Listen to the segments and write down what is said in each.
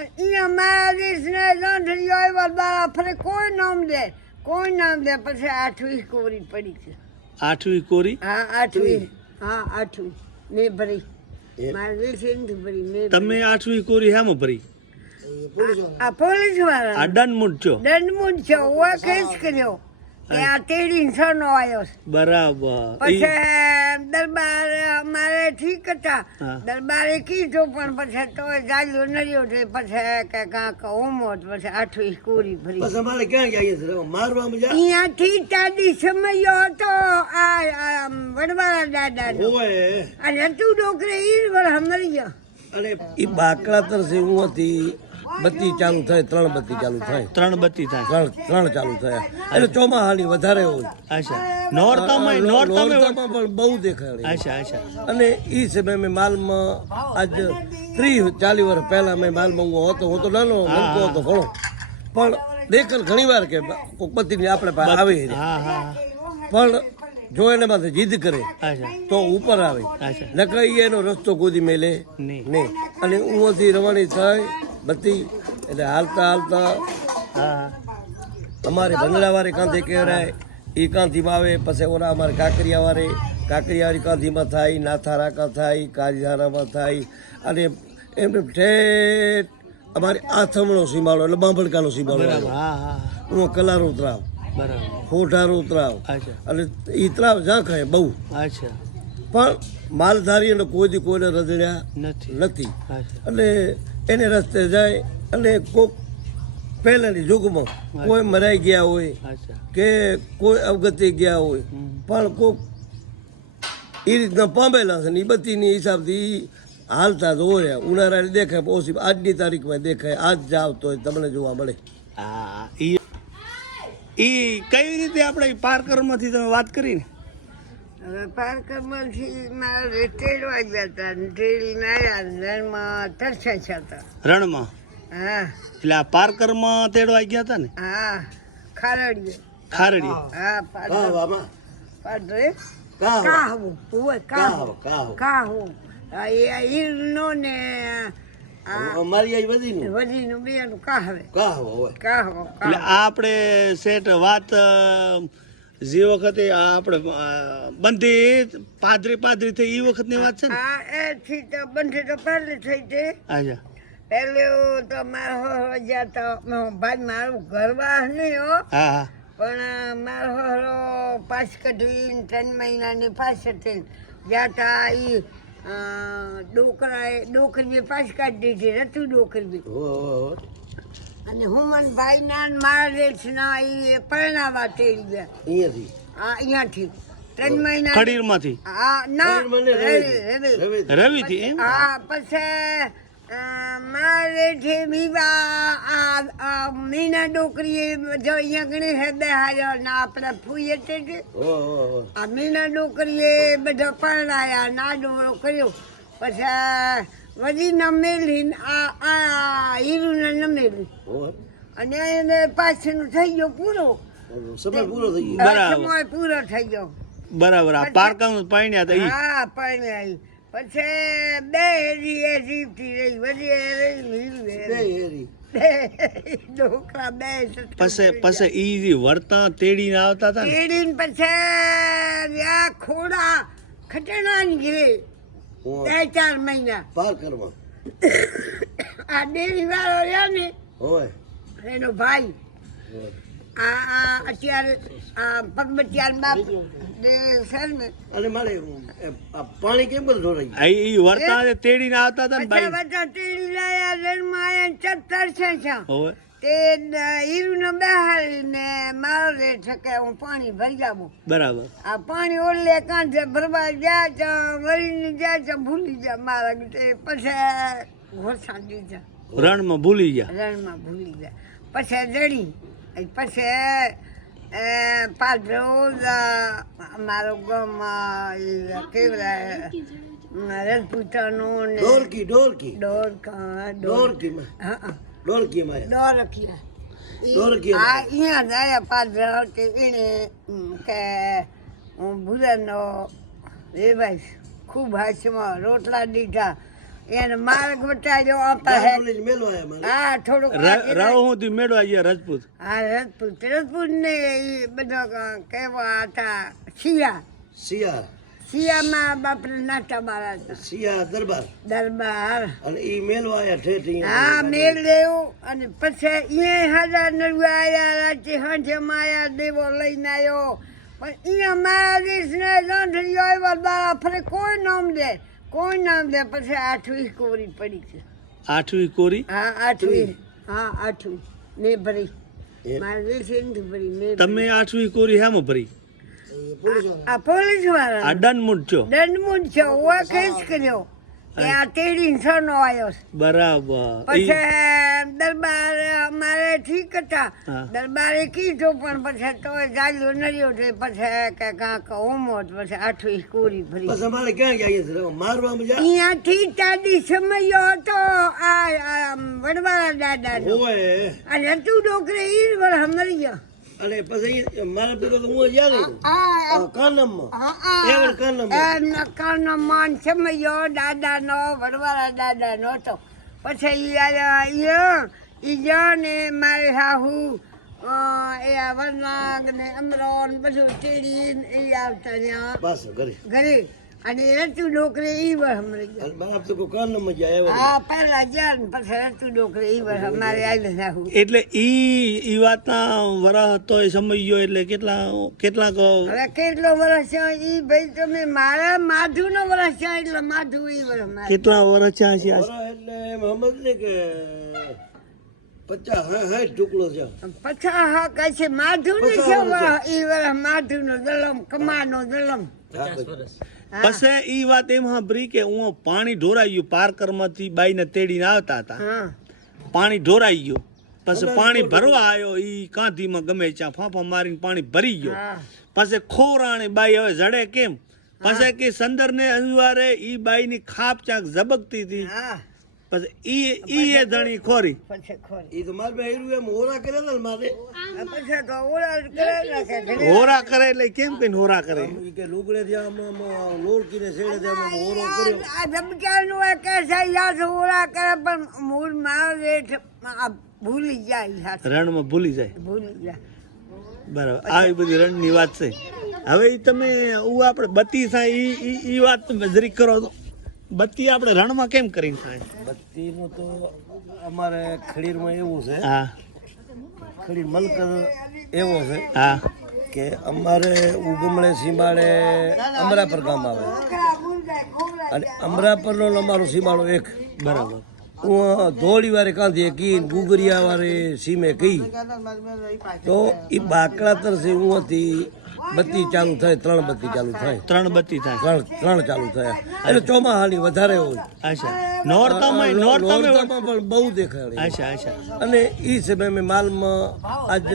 પણ અહીંયા મારા દેશને ગાંઠડીઓ આવ્યા દાડા કોઈ નામ દે કોઈ નામ દે પછી આઠવી કોરી પડી છે આઠવી કોરી હા આઠવી હા આઠવી મેં ભરી મારા દેશે ભરી મેં તમે આઠવી કોરી હેમ ભરી આ પોલીસ આ વાળા દંડમૂટ છો? દંડમૂળ છો. ઓવા કેસ કર્યો. કે આ તેડી સનો આવ્યો બરાબર. પછી ઠીક હતા. દરબારે કીધું પણ પછી તો જાજો નડ્યો છે પછી કે કાંક હોમો પછી આઠું કોરી ભરી. બસ અમારે ક્યાં ગયા છે? મારવા મજા? અહીંયાથી તાદી સમયો હતો આ આ વડવાળા દાદા ઓય. અને તું ડોકરે ઈ વર મરી ગયો અને ઈ બાકડા તરસે હું હતી બત્તી ચાલુ થાય ત્રણ બત્તી ચાલુ થાય. ત્રણ બત્તી થાય. ત્રણ ત્રણ ચાલુ થયા. એટલે ચોમાહાની વધારે હોય. અચ્છા. નોરતામાં પણ બહુ દેખાડે. અચ્છા અચ્છા. અને એ સમય મેં માલમાં આજ ત્રીસ ચાલીસ વર્ષ પહેલા મેં માલમાં હું હતો. હું તો નાનો નનકો હતો ઘણો. પણ દેખલ ઘણી વાર કે પતિની આપણે પાસે આવે પણ જો એને પાસે જીદ કરે તો ઉપર આવે. નકર એનો રસ્તો ગોદી મેલે નહીં. અને ઉંથી રવાની થાય બત્તી એટલે હાલતા હાલતા અમારે ભંગલાવાળી કાંથી કહેવાય એ કાંધીમાં આવે પછી ઓરા અમારે કાંકરિયાવાળે કાંકરિયાવાળી કાંધીમાં થાય નાથારાકા થાય કારીધારામાં થાય અને એમને ઠેઠ અમારે આથમણો સીમાડો એટલે બાંભડકાનો સીમાડો. હા કલારો ઉતરાવ હોઠારો ઉતરાવ અને એ ત્રાવ ઝાંખે બહુ. પણ માલધારી અને કોઈ કોઈને રજડ્યા નથી. નથી. એટલે એને રસ્તે જાય અને કોક પહેલાની જુગમાં કોઈ મરાઈ ગયા હોય કે કોઈ અવગતિ ગયા હોય પણ કોઈક એ રીતના પામેલા છે ને એ બધીની હિસાબથી હાલતા જ હોય. ઉનાળાની દેખાય ઓછી આજની તારીખમાં દેખાય આજ જાવ તો તમને જોવા મળે. હા ઈ ઈ કઈ રીતે આપણે પારકરમાંથી તમે વાત કરી ને મારે હતા હતા રણમાં? હા. એટલે આ પારકરમાં તેડવા ગયા હતા ને? હા ખારડીએ. ખારડી હા પાડો વામાં પાડો કાહ કાહવું ઓય કાહવું કાહ. કાહવું આ એ ને આ મારી આઈ બધી નું વધીનું બેનું કાહવે. કાહ હોય કાહવો એટલે આ આપણે શેઠ વાત જે વખતે આ આપણે બંધી પાદરી પાદરી થઈ એ વખતની વાત છે ને? એથી તો બંધ તો પહેલે થઈ તે. અચ્છા પહેલે તો મારો હરો ગયા તો ભાઈ મારું ઘરવાહ નહીં હો. હા હા. પણ મારો હરો પાસ કઢી ત્રણ મહિનાની પાસ હતી. ગયા તા એ ડોકરાએ ડોકરીએ પાસ કાઢી દીધી રતુ ડોકરી અને હુમનભાઈ ના મારા મારા રેસના એ પરણાવા તેડી ગયા અહીંયાથી? આ અહીંયાથી. ત્રણ મહિના ખડીરમાંથી? હા ના રવિ, રવિ. રવિ હા પછી મારે છે આ મીના ડોકરીએ જો અહીંયા ઘણી બે હાજર ના આપણે ફૂઈએ તે જે. હો હો હો. આ મીના ડોકરીએ બધા પરણાયા ના ડોરો કર્યો. પછી વધી ન મેલી ને આ આ હીરુને ન મેલી હો. અને એને પાછળનું થઈ ગયો પૂરો. સમય પૂરો થઈ ગયો. બરાબર. સમય પૂરો થઈ ગયો. બરાબર. આ હતા ઈ. હા પરણાઈ પછી બે હેરી એ જીવતી રહી વધી એ રહી બે રહી. હેરી. પછી પછી ઈ વર્તા તેડીને આવતા હતા ને? પછી આ ખોડા ખટણા નીકળે બે ચાર મહિના. પાર કરવા. આ ડેરી વાળો રહ્યો ને હોય એનો ભાઈ. આ આ અત્યારે આ પાણી કેમ બધું ઈ વર્તા તેડીને આવતા હતા ને પછી તેડી લાયા લડમાં આયા ચત્તર છે છે હવે? તે હીરુને બેહાડીને મારો રે છે હું પાણી ભરી જાઉં. બરાબર. આ પાણી ઓલે કાંઠે ભરવા ગયા છે વળીને જાય છે ભૂલી જાય મારા તે પછી દીધા રણમાં ભૂલી ગયા. રણમાં ભૂલી ગયા. પછી જડી. પછી પાછો મારો ગામ કેવડા રજપૂતાનું ડોરકા ડોર ઢોરકી માં હા. હા ઢોરકી માં ડોરકિયા અહીંયા જાય પાછળ કે એને કે હું ભૂલાનો વેવાઈશ ખૂબ હાથમાં રોટલા દીધા. એને માર્ગ બતાવ્યો આપા હે. આ હા થોડુંક રાવ સુધી મેળવા ગયા રાજપૂત. હા રજપૂત રાજપૂત ને એ બધો કેવા હતા શિયા. શિયા. શિયામાં બાપરે નાટા મારા હતા. સિયા દરબાર. દરબાર. અને ઈ મેલવાયા ઠેઠ હા મેળ લેવું અને પછી અહીંયા હજાર નરવા આવ્યા રાતે હાંજેમાં આવ્યા દેવો લઈને આવ્યો પણ અહીંયા મારા દેશને રાંધણીઓ આવ્યા ફરે કોઈ નામ દે કોઈ નામ દે પછી આઠવી કોરી પડી છે. આઠવી કોરી? હા આઠવી. હા આઠવી. મેં ભરી. મારા નથી ભરી મેં તમે આઠવી કોરી હેમ ભરી. આ પોલીસ આ દંડ દંડમૂટ છો. દંડમૂળ છો ઓવા કેસ કર્યો. તેડી સનો આવ્યો બરાબર. પછી દરબાર અમારે ઠીક હતા. દરબારે કીધું પણ પછી તો જાલ્યો નર્યો છે પછી કે કાંક હોમો પછી આઠવી કોરી ભરી. બસ અમારે ક્યાં છે? અહીંયાથી સમયો હતો આ વડવાળા દાદા અને તું ડોકરે ઈ મરી ગયો. અને પછી મારા પીરો તો હું ગયા નહીં કાનમમાં. કાનમમાં. એમનો કાનો માન સમયો દાદાનો વડવાળા દાદાનો હતો. પછી ઈ આયા ઈ ઈ ને મારે અ, એ આ વરનાગ ને અમરોન બધું ચીડી ઈ આવતા ત્યાં બસ ઘરે. ઘરે. અને રતુ ડોકરે ઈ વર હમરે ગયા. બાપ તો ન મજા એવડ હા પહેલા ગયા ને પછી રતુ ડોકરે ઈ વર અમારે આવી હાહુ એટલે ઈ ઈ વાતના વરહ હતો એ સમય ગયો એટલે કેટલા કેટલાક હવે કેટલો વર્ષ છે ઈ ભાઈ તમે મારા માધુ નો વર્ષ છે એટલે માધુ ઈ વર મારે કેટલા વર્ષ છે આશી એટલે એમ ને કે પચાસ હા હા ટુકડો છે પછા હા કહે છે? માધુ ને છે ઈ વર માધુ નો દલમ કમાનો દલમ. હા, પછી. ઈ વાત એમ સાંભળી કે હું પાણી ઢોરાઈ ગયું પારકરમાંથી બાઈને તેડીને આવતા હતા. પાણી ઢોરાઈ ગયું. પછી પાણી ભરવા આવ્યો ઈ કાંધીમાં ગમે ત્યાં ફાંફા મારીને પાણી ભરી ગયો. હા. પછી ખોરાણી બાઈ હવે જડે કેમ? પછી કે સંદર ને અનિવારે ઈ બાઈ ની ખાપ ચાક ઝબકતી હતી. હા. પછી ઈ ઈ એ ધણી ખોરી. ઈ તો મારે બેરું હેરું એમ હોરા કરેલા ને મારે. આ પછી તો હોરા કરે ને. હોરા કરે એટલે કેમ કઈ હોરા કરે? કે લુગડે થી આમ આમ લોળકીને છેડે થી આમ હોરો કર્યો. આ ધબકાનું એ કે છે યાદ હોરા કરે પણ મૂળમાં રેઠ આ ભૂલી જાય હાથ રણમાં ભૂલી જાય. ભૂલી જાય. બરાબર. આવી બધી રણની વાત છે. હવે ઈ તમે હું આપણે ઈ ઈ- ઈ વાત તમે જરીક કરો તો. બત્તી આપણે રણમાં કેમ કરીને થાય? બત્તીનું તો અમારે ખડીરમાં એવું છે હા. ખડી મલકર એવો છે હા. કે અમારે ઉગમણે સીમાડે અમરાપર ગામ આવે. અને અમરાપરનો ને અમારો સીમાડો એક. બરાબર. હું ધોળી વારે કાંધી કી ગુગરિયા વારે સીમે કઈ તો એ બાકડા તરસે ઉંથી બત્તી ચાલુ થાય ત્રણ બત્તી ચાલુ થાય. ત્રણ બત્તી થાય. ત્રણ ત્રણ ચાલુ થયા. એટલે ચોમાહાની વધારે હોય. અચ્છા. નોરતામાં નોરતામાં પણ બહુ દેખાડે અચ્છા અચ્છા. અને એ સમયે મેં માલમાં આજ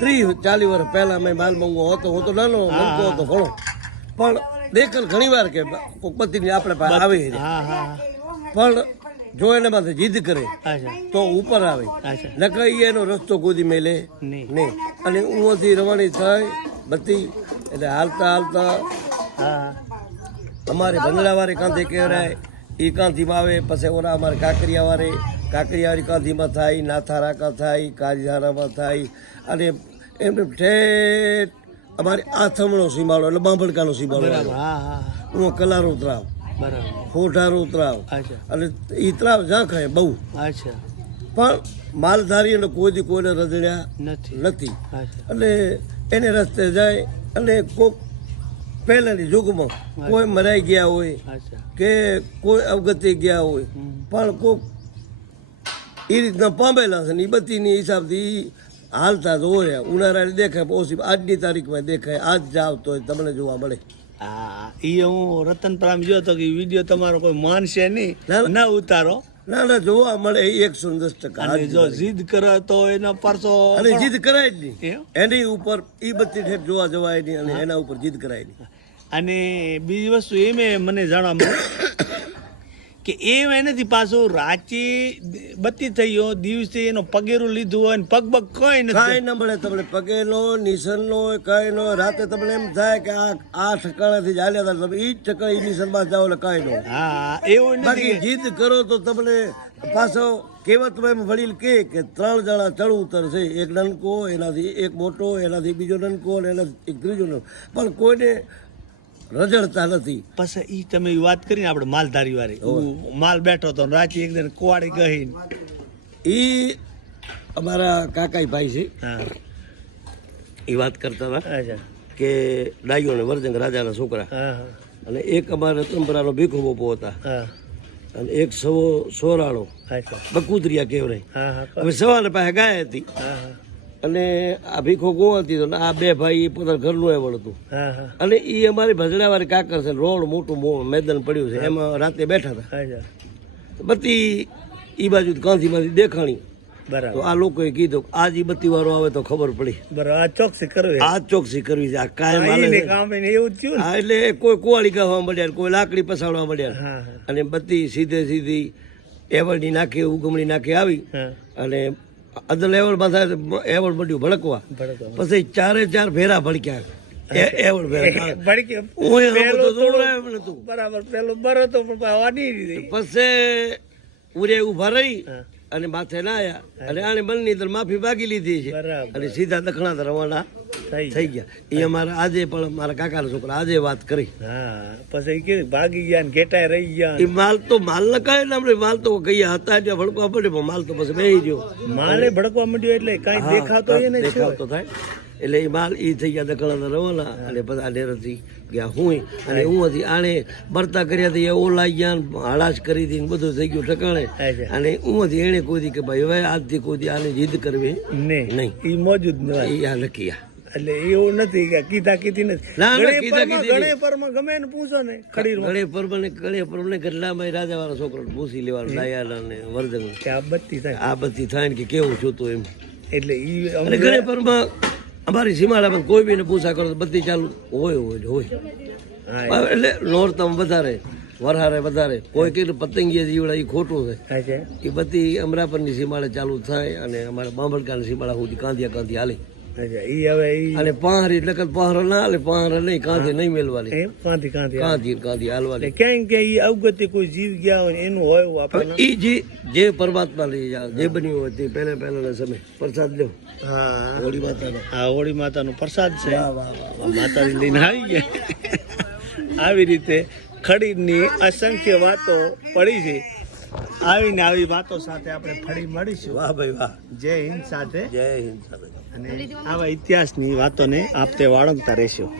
ત્રીસ ચાલીસ વર્ષ પહેલા મેં માલમાં હું હતો. હું તો નાનો લડકો હતો ઘણો પણ દેખલ ઘણી વાર કે પતિની આપણે પાસે આવે હા હા પણ જો એને પાસે જીદ કરે તો ઉપર આવે. ન નકર એનો રસ્તો ગોદી મેલે નહીં. નહીં. અને ઉંથી રવાની થાય બધી એટલે હાલતા હાલતા હા અમારે ભંગડાવાળી કાંધી કહેવાય એ કાંધીમાં આવે પછી ઓલા અમારે કાંકરિયાવાળે કાંકરિયાવાળી કાંધીમાં થાય નાથારાકા થાય કારીધારામાં થાય અને એમને ઠેઠ અમારે આથમણો સીમાડો એટલે બાંભડકાનો સીમાડો હા કલારો ઉતરાવ. ખોઢારો ત્રાવ અને ઈ ત્રાવ જ્યાં ખાય બહુ. પણ માલધારી અને કોઈથી કોઈને રજડ્યા નથી. નથી. એટલે એને રસ્તે જાય અને કોક પહેલાની જુગમાં કોઈ મરાઈ ગયા હોય કે કોઈ અવગતિ ગયા હોય. પણ કોક એ રીતના પામેલા છે ને એ બધીની હિસાબથી હાલતા જ હોય. ઉનાળાની દેખાય ઓછી આજની તારીખમાં દેખાય. આજ જાવ તો તમને જોવા મળે. હા એ હું રતન પ્રામ જોયો તો કે વીડિયો તમારો કોઈ માનશે નહીં. ના, ઉતારો. ના ના જોવા મળે એકસો ને દસ ટકા. અને જો જીદ કરે તો એનો પરસો અને જીદ કરાય જ નહીં. એની ઉપર એ બધી ઠેઠ જોવા જવાય નહીં અને એના ઉપર જીદ કરાય નહીં. અને બીજી વસ્તુ એમ મેં મને જાણવા મળે કે એ એનાથી પાછું રાચી બત્તી થઈ ગયો દિવસે એનો પગેરું લીધું હોય ને પગ પગ કોઈ કાંઈ નથી ન મળે તમને પગેનો નિશાનનો કઈ નો રાતે તમને એમ થાય કે આ આ ઠકાણાથી ચાલ્યા હતા. તમે એ જ ઠકાણે એ નિશાનમાં જાઓ એટલે કાંઈ ન. હા એવું બાકી જીદ કરો તો તમને પાછો કહેવતમાં એમ વડીલ કે કે ત્રણ જણા ચડ ઉતર છે. એક નનકો એનાથી એક મોટો એનાથી બીજો નનકો અને એનાથી એક ત્રીજો નનકો પણ કોઈને રજડતા નથી. પછી ઈ તમે વાત કરીને આપણે માલધારી વાળી હું. માલ બેઠો હતો રાતે એક દિન કુવાડી ગઈ ઈ અમારા કાકાઈ ભાઈ છે એ વાત કરતા હતા કે ડાયો ને વર્જંગ રાજાના છોકરા. અને એક અમારા રતનપરાનો ભીખો બોપો હતા. હા. અને એક સવો સોરાળો. બકુદરિયા હા હવે સવારે પાસે ગાય હતી. હા હા. અને આ ભીખો ગો હતી ને આ બે ભાઈ પોતાના ઘરનું એવડ હતું. અને એ અમારી ભજડાવાળી કાકર છે રોડ મોટું મેદાન પડ્યું છે એમાં રાતે બેઠા હતા. બત્તી એ બાજુ ગાંધીમાંથી દેખાણી. તો આ લોકોએ કીધું આજ ઈ બત્તી વાળો આવે તો ખબર પડી. બરાબર આ ચોકસી કરવી આ ચોકસી કરવી છે આ કાયમ એવું થયું હા એટલે કોઈ કુવાળી ગાવા મળ્યા કોઈ લાકડી પસાડવા મળ્યા. અને બત્તી સીધે સીધી એવળની નાખી ઉગમણી નાખી આવી. અને અદલ એવળમાં થાય એવળ મળ્યું ભડકવા. પછી ચારે ચાર ફેરા ભડક્યા. ઊભા રહી અને માથે ના આયા અને આને મનની અંદર માફી માગી લીધી છે. અને સીધા દખણા રવાના. થઈ ગયા. એ અમારા આજે પણ મારા કાકાના છોકરા આજે વાત કરી. હા પછી કે ભાગી ગયા ને ઘેટાય રહી ગયા એ માલ તો માલ ન કહે ને આપણે માલ તો ગયા હતા ત્યાં ભડકવા પડે પણ માલ તો પછી બેહી ગયો. માલે ભડકવા માંડ્યો એટલે કઈ દેખાતો જ દેખાતો થાય. એટલે એ માલ એ થઈ ગયા દખણા રવાના અને બધા ડેર ડેરેથી ગયા હું અને હું હતી આણે બરતા કર્યા હતી એ ઓલાઈ ગયા હળાશ કરી હતી ને બધું થઈ ગયું ઠકાણે. અને હું હતી એને કોઈ કે ભાઈ હવે આજથી કોઈ આની જીદ કરવી નહીં. નહીં. મોજુદ એ આ લખી એટલે એવું નથી કે કીધા કીધી નથી. ના, ના, ગણે પરમાં- ગણે ગમે એને પૂછો ને ખડીરમાં ગળે પરબને ગળે પરબને કેટલામાં રાજા વાળા છોકરો પૂછી લેવાનું દયાલ અને વર્ધન કે આ બત્તી થાય. આ બધી થાય ને કે કેવું છું તું એમ. એટલે ઈ ગળે પરમાં અમારી સીમાડામાં કોઈ બીને પૂછા કરો બધી ચાલુ હોય હોય હોય. એટલે નોરતમ વધારે વરહારે વધારે. કોઈ કઈ પતંગીય જીવડા એ ખોટું છે. એ બધી અમરાપરની સીમાડે ચાલુ થાય અને અમારા બાંભડકાની સીમાડા સુધી કાંધિયા કાંધી હાલે. અને પહાર એટલે કે પહારો ના હાલે પહારો નહીં કાંધી નહીં મેળવાની કાંધી કાંથી કાંધી કાંધી હાલવાની. ક્યાંય ક્યાંય ઈ અવગતિ કોઈ જીવ ગયા હોય એનું હોય આપણે એ જે જે પરમાત્મા લઈ જાય જે બન્યું હોય તે પહેલા પહેલાના સમય. પ્રસાદ લેવો હા. હોળી માતાનો. હા હોળી માતાનો પ્રસાદ છે. માતાજી લઈને આવી ગયા. આવી રીતે ખડીની અસંખ્ય વાતો પડી છે. આવીને આવી વાતો સાથે આપણે ફરી મળીશું. વાહ ભાઈ વાહ. જય હિન્દ સાથે. જય હિન્દ સાહેબ આવા ઇતિહાસની વાતોને આપતે વાળંગતા રહેશું.